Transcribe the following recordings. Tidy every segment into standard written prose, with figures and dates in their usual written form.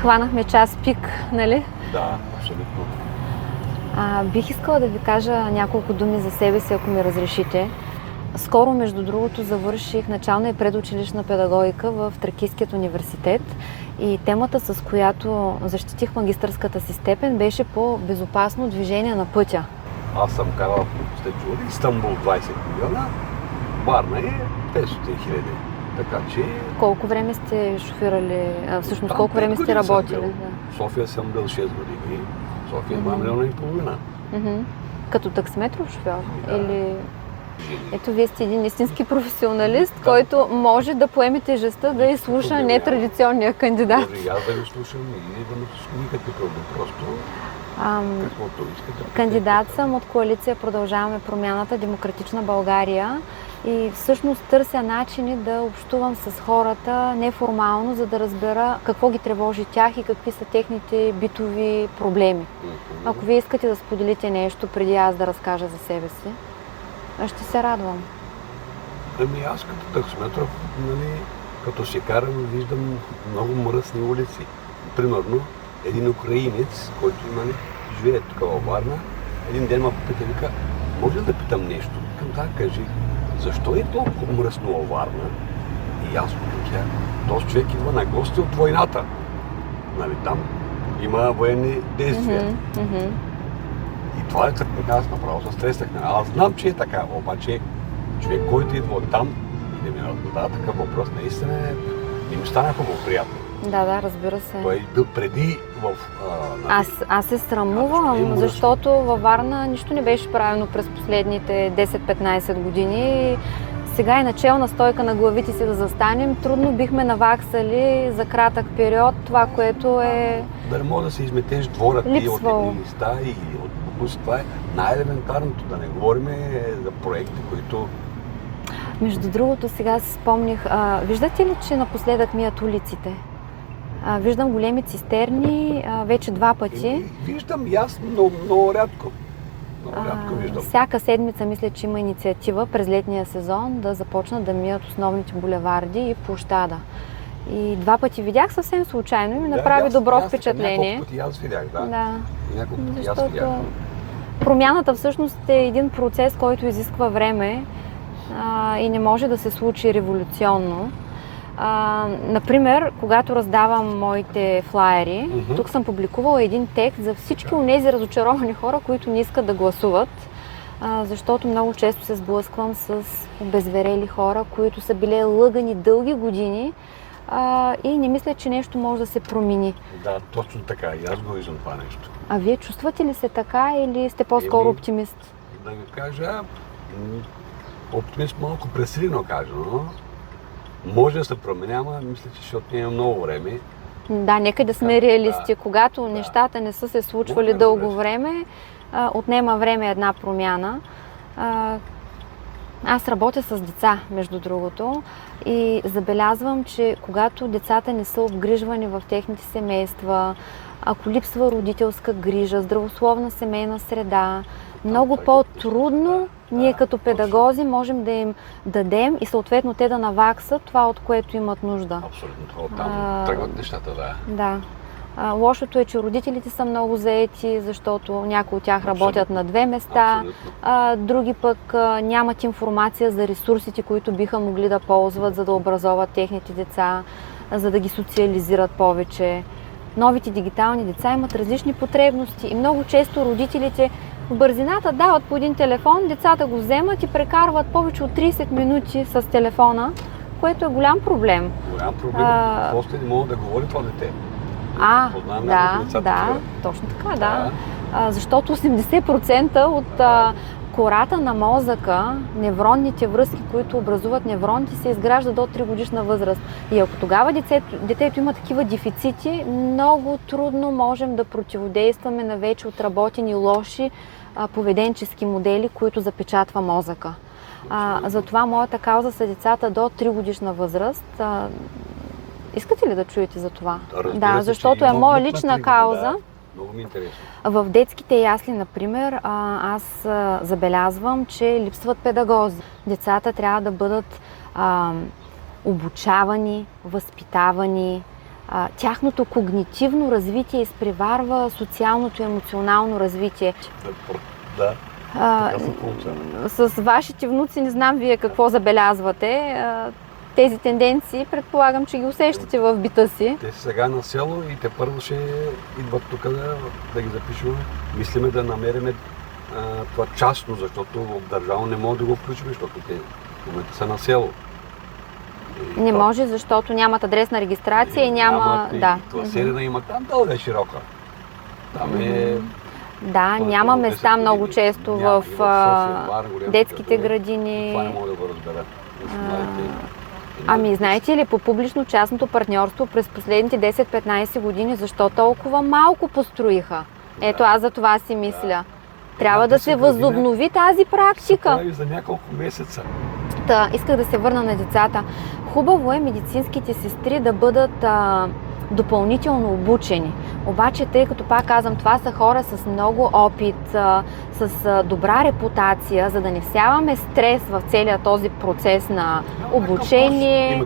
Хванахме час пик, нали? Да, абсолютно. Бих искала да ви кажа няколко думи за себе си, ако ми разрешите. Скоро, между другото, завърших начална и предучилищна педагогика в Тракийският университет и темата, с която защитих магистърската си степен, беше по безопасно движение на пътя. Аз съм карал, сте чули, Истанбул 20 милиона, Варна е 500 хиляди. Така че... Колко време сте шофирали, всъщност там колко време сте работили? В София съм бил 6 години, в София 2 милиона и половина. Като таксиметров шофьор? Да. Или... Ето, вие сте един истински професионалист, който може да поеме тежестта да изслуша нетрадиционния кандидат. Може и аз да ви слушам и да ме никакви проблеми, просто каквото искате. Кандидат съм от коалиция Продължаваме промяната, Демократична България и всъщност търся начини да общувам с хората неформално, за да разбера какво ги тревожи тях и какви са техните битови проблеми. Ако вие искате да споделите нещо преди аз да разкажа за себе си, ще се радвам. Ами аз като таксиметров, нали, като се карам, виждам много мръсни улици. Примерно, един украинец, който нали, живее тук във Варна, един ден ме попита, вика, може ли да питам нещо? Викам, да, кажи, защо е толкова мръсно във Варна? И аз казах, този човек идва на гости от войната. Нали, там има военни действия. И това е като аз направо се стреснах. Аз знам, че е така, обаче човек, който идва от там и да ми задава такъв въпрос, наистина не ми стана хубаво приятно. Да, разбира се. Той бил преди в... Аз се срамувам, защото във Варна нищо не беше правено през последните 10-15 години. Сега и начална стойка на главите си да застанем, трудно бихме наваксали за кратък период това, което е... Да не мога да се изметеш двора ти от едни листа и от бабуси. Това е най-елементарното, да не говорим за проекти, които... Между другото, сега си спомних, виждате ли, че напоследък мият улиците? Виждам големи цистерни вече 2 пъти. Виждам и аз, но много рядко. Много рядко виждам. Всяка седмица мисля, че има инициатива през летния сезон да започнат да мият основните булеварди и площада. И 2 пъти видях съвсем случайно и ми направи добро впечатление. Няколко пъти аз видях, да. Няколко пъти аз видях. Промяната всъщност е един процес, който изисква време и не може да се случи революционно. Например, когато раздавам моите флаери, тук съм публикувала един текст за всички онези разочаровани хора, които не искат да гласуват, защото много често се сблъсквам с обезверели хора, които са били лъгани дълги години и не мисля, че нещо може да се промени. Да, точно така. И аз го виждам това нещо. А вие чувствате ли се така или сте по-скоро оптимист? Да ви кажа, оптимист малко пресилено казано, но може да се промени, ама мисля, че ще отнеме много време. Да, нека да сме реалисти. Когато нещата не са се случвали дълго време, отнема време една промяна. Аз работя с деца, между другото, и забелязвам, че когато децата не са обгрижвани в техните семейства, ако липсва родителска грижа, здравословна семейна среда, много по-трудно ние като педагози можем да им дадем и съответно те да наваксат това, от което имат нужда. Абсолютно. Оттам тръгват нещата, да. Да. Лошото е, че родителите са много заети, защото някои от тях работят на 2 места, други пък нямат информация за ресурсите, които биха могли да ползват, за да образоват техните деца, за да ги социализират повече. Новите дигитални деца имат различни потребности и много често родителите в бързината дават по един телефон, децата го вземат и прекарват повече от 30 минути с телефона, което е голям проблем. Голям проблем. После не мога да говори това дете. Да, точно така, да. Защото 80% от кората на мозъка, невронните връзки, които образуват невроните, се изграждат до 3 годишна възраст. И ако тогава детето има такива дефицити, много трудно можем да противодействаме на вече отработени лоши поведенчески модели, които запечатва мозъка. Затова моята кауза са децата до 3 годишна възраст. Искате ли да чуете за това? Да, защото е моя лична кауза. Да, много ми е интересно. В детските ясли, например, аз забелязвам, че липсват педагози. Децата трябва да бъдат обучавани, възпитавани, тяхното когнитивно развитие изпреварва социалното и емоционално развитие. Да. С вашите внуци не знам вие какво забелязвате. Тези тенденции, предполагам, че ги усещате в бита си. Те са сега на село и те първо ще идват тук да ги запишем. Мислиме да намерим това частно, защото в държава не може да го включим, защото те в момента са на село. Не може, защото нямат адресна регистрация и няма... Да. Това селена има там дълга и широка. Там е... Да, няма места много често в детските градини. Това не мога да го разбера. Ами, знаете ли, по публично-частното партньорство през последните 10-15 години, защо толкова малко построиха? Ето, аз за това си мисля. Трябва да се възобнови тази практика. Се прави за няколко месеца. Исках да се върна на децата. Хубаво е медицинските сестри да бъдат допълнително обучени. Обаче, тъй като пак казвам, това са хора с много опит, с добра репутация, за да не всяваме стрес в целия този процес на обучение.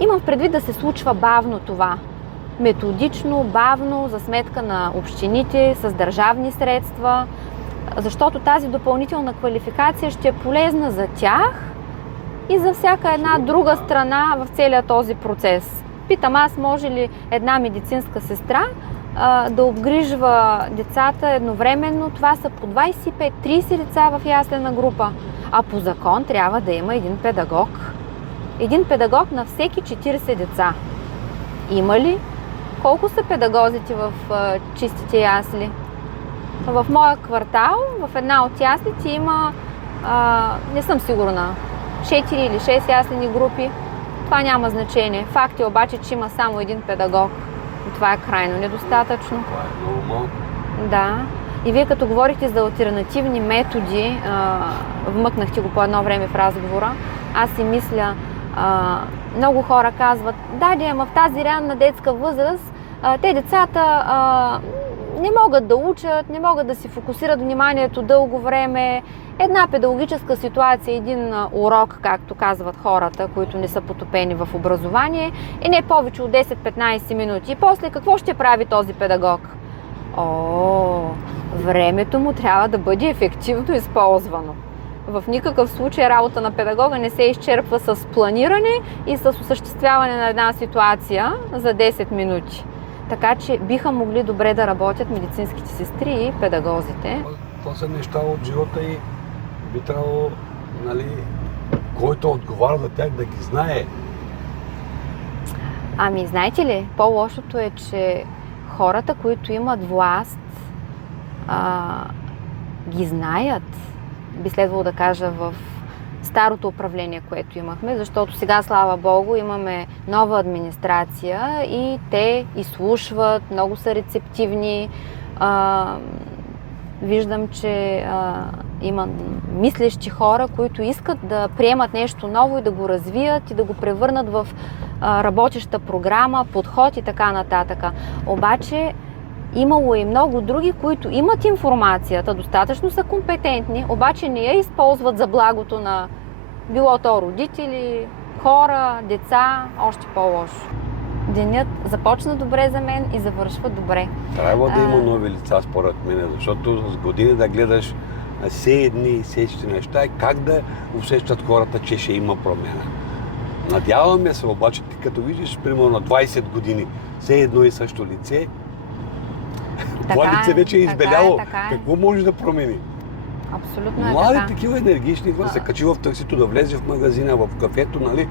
Имам предвид да се случва бавно това. Методично, бавно, за сметка на общините, с държавни средства, защото тази допълнителна квалификация ще е полезна за тях и за всяка една друга страна в целия този процес. Питам аз, може ли една медицинска сестра да обгрижва децата едновременно? Това са по 25-30 деца в яслена група. А по закон трябва да има един педагог. Един педагог на всеки 40 деца. Има ли? Колко са педагозите в чистите ясли? В моя квартал, в една от яслите има, не съм сигурна, 4 или 6 яслени групи. Това няма значение. Факт е обаче, че има само един педагог. И това е крайно недостатъчно. Това е много малко. Да. И вие като говорихте за алтернативни методи, вмъкнахте го по едно време в разговора, аз си мисля, много хора казват, да, ама в тази ранна детска възраст, те децата не могат да учат, не могат да си фокусират вниманието дълго време. Една педагогическа ситуация, един урок, както казват хората, които не са потопени в образование, е не повече от 10-15 минути. И после какво ще прави този педагог? Времето му трябва да бъде ефективно използвано. В никакъв случай работа на педагога не се изчерпва с планиране и с осъществяване на една ситуация за 10 минути. Така че биха могли добре да работят медицинските сестри и педагозите. Това са неща от живота и би трябвало, който отговаря за тях, да ги знае. Ами, знаете ли, по-лошото е, че хората, които имат власт, ги знаят, би следвало да кажа, в старото управление, което имахме, защото сега, слава Богу, имаме нова администрация и те изслушват, много са рецептивни. Виждам, че има мислещи хора, които искат да приемат нещо ново и да го развият и да го превърнат в работеща програма, подход и така нататък. Обаче имало и много други, които имат информацията, достатъчно са компетентни, обаче не я използват за благото на било то родители, хора, деца, още по-лошо. Денят започна добре за мен и завършва добре. Трябва да има нови лица, според мен, защото с години да гледаш все едни и същи неща и как да усещат хората, че ще има промяна. Надяваме се, обаче, ти като видиш, примерно на 20 години, все едно и също лице, това лице вече е избеляло. Какво може да промени? Абсолютно е така. Млади такива енергични хора се качи в таксито, да влезе в магазина, в кафето, нали?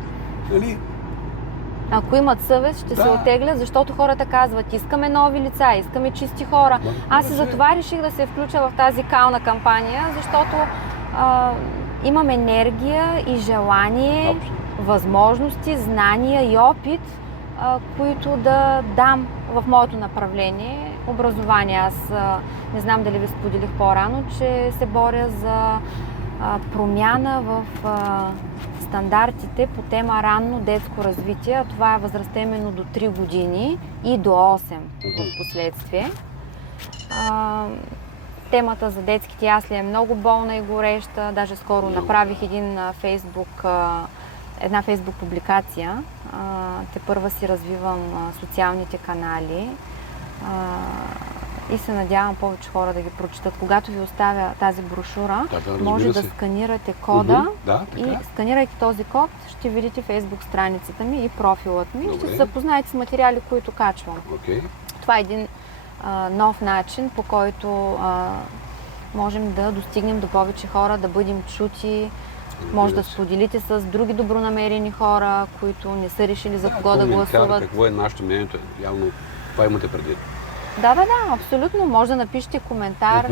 Ако имат съвест, ще се оттеглят, защото хората казват, искаме нови лица, искаме чисти хора. Аз и за това реших да се включа в тази кална кампания, защото имам енергия и желание, възможности, знания и опит, които да дам в моето направление образование. Аз не знам дали ви споделих по-рано, че се боря за промяна в стандартите по тема ранно детско развитие, а това е възрастта именно до 3 години и до 8 в последствие. Темата за детските ясли е много болна и гореща. Даже скоро направих един фейсбук една фейсбук публикация. Те първа си развивам социалните канали и се надявам повече хора да ги прочитат. Когато ви оставя тази брошура, може да сканирате кода и сканирайки този код ще видите фейсбук страницата ми и профилът ми. Ще се запознаете с материали, които качвам. Това е един нов начин, по който можем да достигнем до повече хора, да бъдем чути. Може да споделите с други добронамерени хора, които не са решили за кого да гласуват. Какво е нашето мнението? Явно това имате предвид. Да, абсолютно. Може да напишете коментар.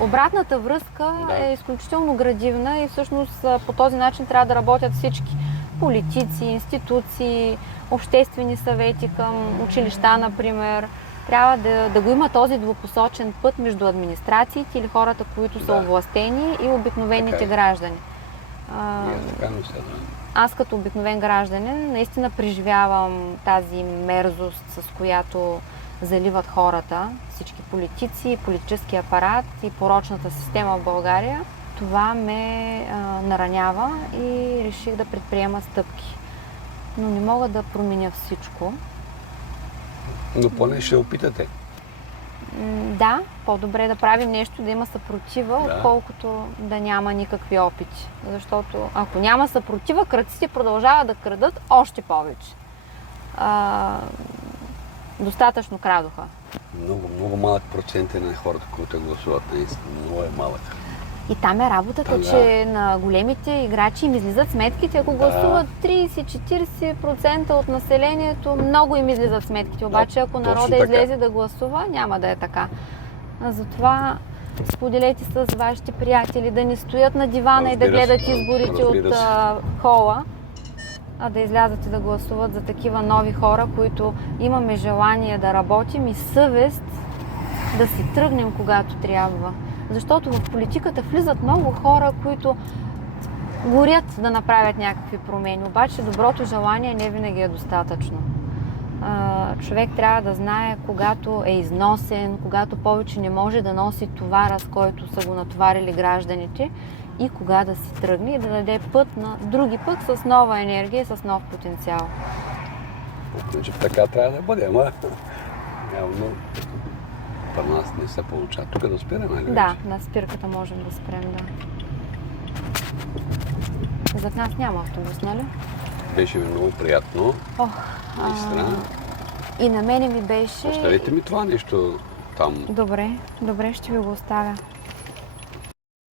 Обратната връзка е изключително градивна и всъщност по този начин трябва да работят всички политици, институции, обществени съвети към училища, например. Трябва да го има този двупосочен път между администрациите или хората, които са овластени и обикновените граждани. Аз като обикновен гражданин наистина преживявам тази мерзост, с която заливат хората, всички политици, политически апарат и порочната система в България. Това ме наранява и реших да предприема стъпки. Но не мога да променя всичко. Но поне ще опитате. Да, по-добре е да правим нещо, да има съпротива, отколкото да няма никакви опити. Защото ако няма съпротива, крадците продължават да крадат още повече. Достатъчно крадоха. Много малък процент е на хората, които гласуват. Много е малък. И там е работата, че на големите играчи им излизат сметките. Ако гласуват 30-40% от населението, много им излизат сметките. Обаче ако народа излезе да гласува, няма да е така. Затова споделете с вашите приятели да не стоят на дивана и да гледат изборите от хола, а да излязат и да гласуват за такива нови хора, които имаме желание да работим и съвест да си тръгнем, когато трябва. Защото в политиката влизат много хора, които горят да направят някакви промени. Обаче доброто желание не винаги е достатъчно. Човек трябва да знае, когато е износен, когато повече не може да носи товара, с който са го натоварили гражданите, и кога да си тръгне и да даде път на други път с нова енергия и с нов потенциал. По принцип така трябва да бъде, ама явно при нас не се получава. Тук да спираме, ли? Да, на спирката можем да спрем, да. Зад нас няма автобус, нали? Беше ми много приятно. И на мене ми беше... Оставете ми това нещо там. Добре, ще ви го оставя.